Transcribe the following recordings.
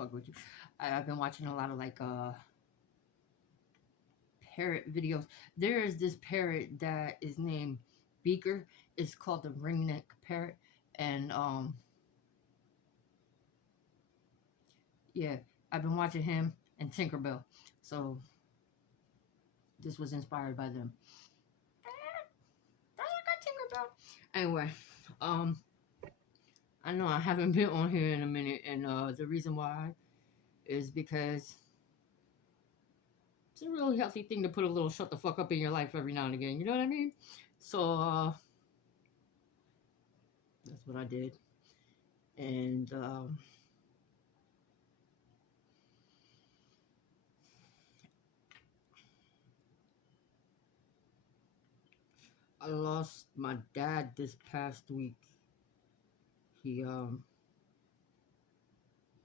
fuck with you. I've been watching a lot of like parrot videos. There is this parrot that is named Beaker. It's called the ringneck parrot, and yeah, I've been watching him and Tinkerbell. So this was inspired by them. That's like a Tinkerbell. Anyway, um, I know I haven't been on here in a minute, and the reason why is because it's a really healthy thing to put a little shut the fuck up in your life every now and again. You know what I mean? So that's what I did, and I lost my dad this past week. He um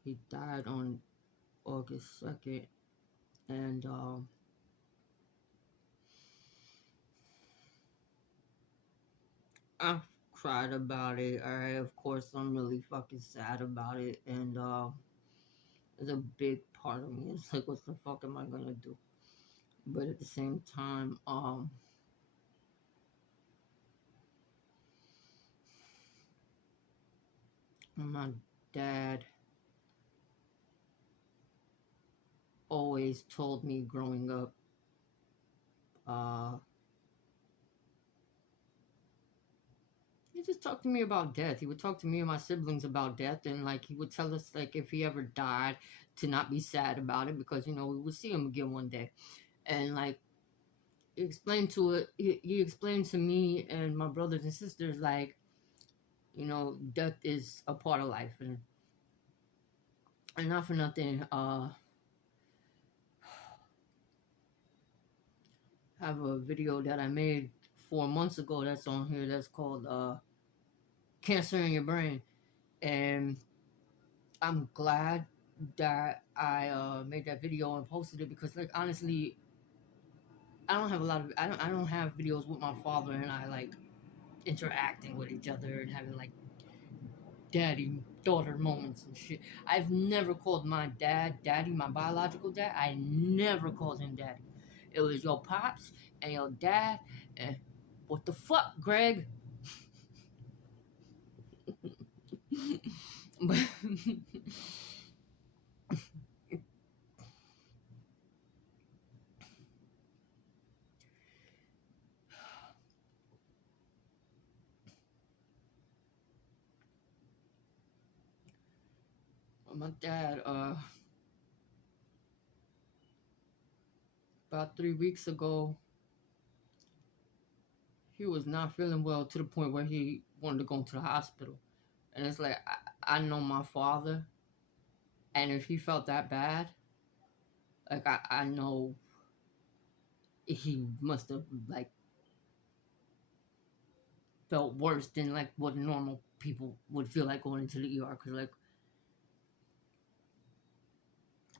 he died on August 2nd, and I cried about it. Alright, of course I'm really fucking sad about it, and it's a big part of me. It's like, what the fuck am I gonna do? But at the same time, my dad always told me growing up, uh, he just talked to me about death. He would talk to me and my siblings about death, and like he would tell us like if he ever died, to not be sad about it because we would see him again one day, and like he explained to me and my brothers and sisters like death is a part of life, and not for nothing. I have a video that I made 4 months ago that's on here that's called "Cancer in Your Brain," and I'm glad that I made that video and posted it because, like, honestly, I don't have videos with my father and I like interacting with each other and having like daddy daughter moments and shit. I've never called my dad daddy, my biological dad. I never called him daddy. It was your pops and your dad. And what the fuck, Greg? But my dad, about 3 weeks ago, he was not feeling well to the point where he wanted to go into the hospital. And it's like I know my father, and if he felt that bad, like I know he must have like felt worse than like what normal people would feel like going into the ER. Cause like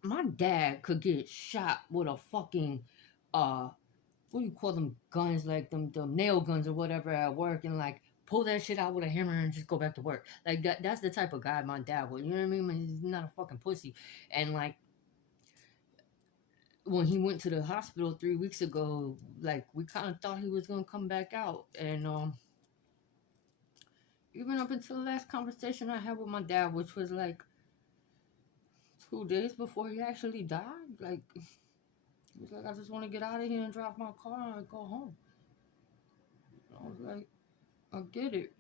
my dad could get shot with a fucking uh what do you call them guns, like them nail guns or whatever at work, and like pull that shit out with a hammer and just go back to work. Like that's the type of guy my dad was. You know what I mean? Like, he's not a fucking pussy. And like when he went to the hospital 3 weeks ago, like we kind of thought he was gonna come back out, and even up until the last conversation I had with my dad, which was like 2 days before he actually died, like he was like, I just want to get out of here and drive my car and go home. I was like, I get it.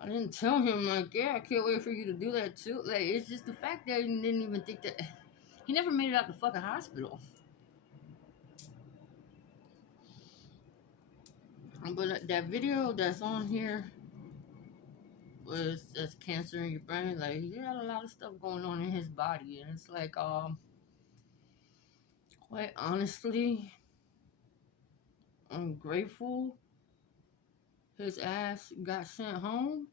I didn't tell him like, yeah, I can't wait for you to do that too. Like, it's just the fact that he didn't even think that he never made it out the fucking hospital. But that video that's on here was that's cancer in your brain. Like, he had a lot of stuff going on in his body, and it's like, quite honestly, I'm grateful his ass got sent home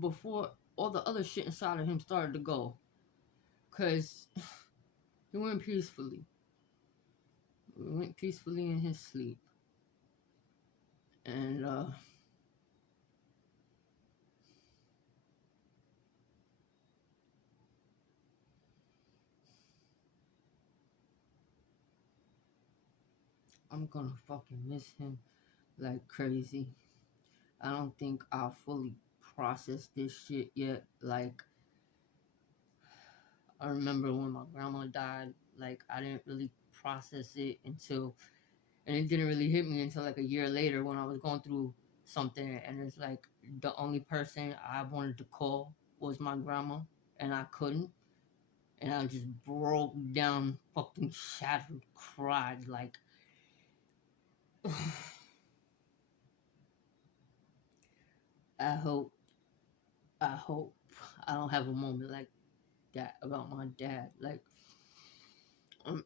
before all the other shit inside of him started to go. Cause he went peacefully. He went peacefully in his sleep. And, I'm gonna fucking miss him like crazy. I don't think I'll fully process this shit yet. Like, I remember when my grandma died, like, I didn't really process it until, and it didn't really hit me until like a year later when I was going through something. And it's like the only person I wanted to call was my grandma, and I couldn't. And I just broke down, fucking shattered, cried. Like, I hope, I hope I don't have a moment like that about my dad. Like, um,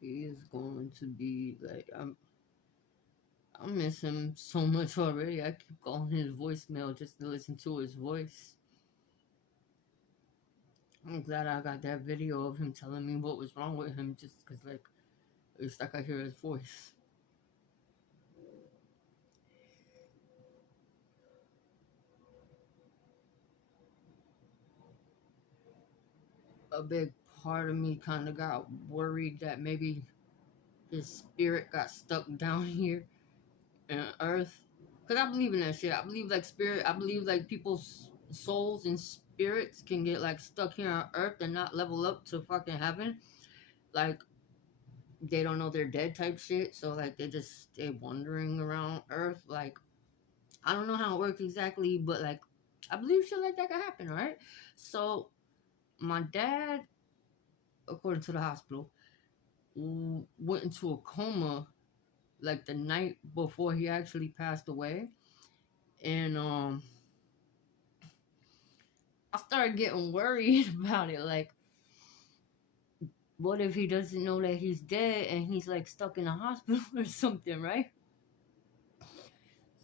he is going to be like, I miss him so much already. I keep calling his voicemail just to listen to his voice. I'm glad I got that video of him telling me what was wrong with him, just because, like, it's like I hear his voice. A big part of me kind of got worried that maybe his spirit got stuck down here in Earth. Because I believe in that shit. I believe, like, spirit, I believe, like, people's souls and spirits can get, like, stuck here on Earth and not level up to fucking heaven. Like, they don't know they're dead type shit. So, like, they just stay wandering around Earth. Like, I don't know how it works exactly, but, like, I believe shit like that could happen, right? So, my dad, according to the hospital, went into a coma like the night before he actually passed away. And I started getting worried about it. Like, what if he doesn't know that he's dead and he's like stuck in a hospital or something, right?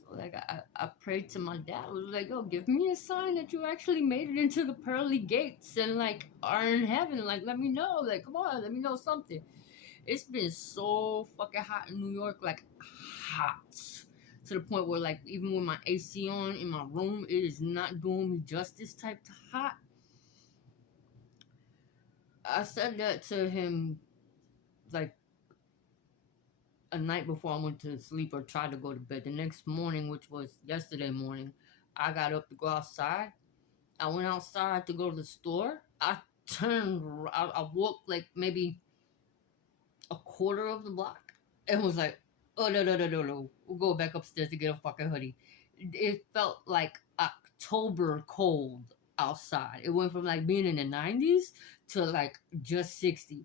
So, like, I prayed to my dad. I was like, "Yo, give me a sign that you actually made it into the pearly gates and like are in heaven. Like, let me know. Like, come on, let me know something." It's been so fucking hot in New York, like hot, to the point where, like, even with my AC on in my room, it is not doing me justice type hot. I said that to him like a night before I went to sleep or tried to go to bed. The next morning, which was yesterday morning, I got up to go outside. I went outside to go to the store. I walked like maybe a quarter of the block and was like, "Oh, no. We'll go back upstairs to get a fucking hoodie." It felt like October cold outside. It went from like being in the 90s to like just 60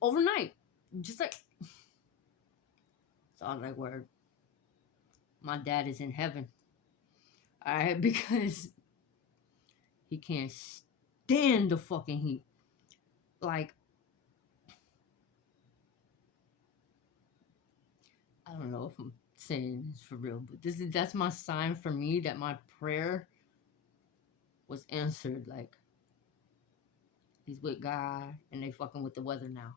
overnight. Just like, so I was like, word, my dad is in heaven. All right, because he can't stand the fucking heat. Like, I don't know if I'm saying this for real, but that's my sign for me that my prayer was answered. Like, he's with God and they fucking with the weather now.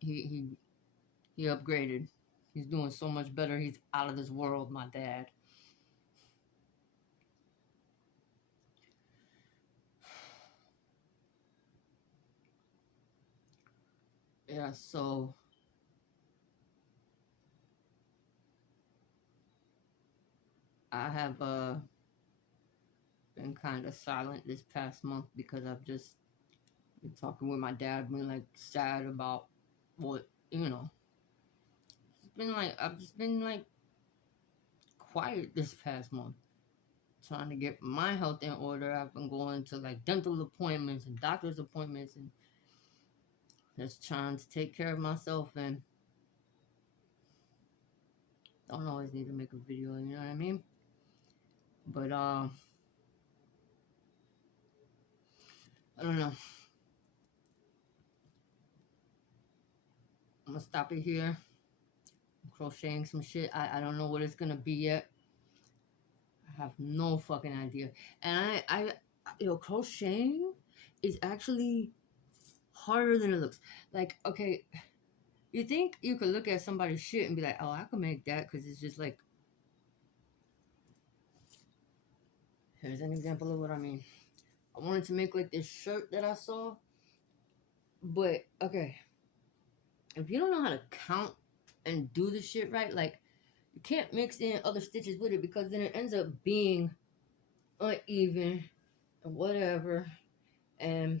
he he upgraded. He's doing so much better. He's out of this world, my dad. Yeah, so I have been kind of silent this past month because I've just been talking with my dad, been like sad about what, you know. It's been like I've just been like quiet this past month, trying to get my health in order. I've been going to like dental appointments and doctor's appointments and just trying to take care of myself, and don't always need to make a video, you know what I mean? But I don't know. I'm gonna stop it here. I'm crocheting some shit. I don't know what it's gonna be yet. I have no fucking idea. And crocheting is actually harder than it looks. Like, okay, you think you could look at somebody's shit and be like, oh, I could make that because it's just like. Here's an example of what I mean. I wanted to make like this shirt that I saw. But, okay. If you don't know how to count and do the shit right, like, you can't mix in other stitches with it because then it ends up being uneven and whatever. And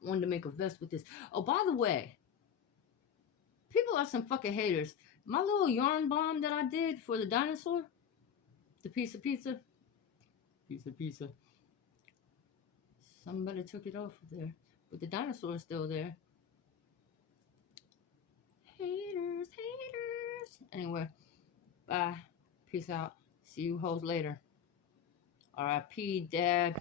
wanted to make a vest with this. Oh, by the way, people are some fucking haters. My little yarn bomb that I did for the dinosaur, the piece of pizza, somebody took it off of there, but the dinosaur is still there. Haters. Anyway, bye. Peace out. See you hoes later. R.I.P. Dad.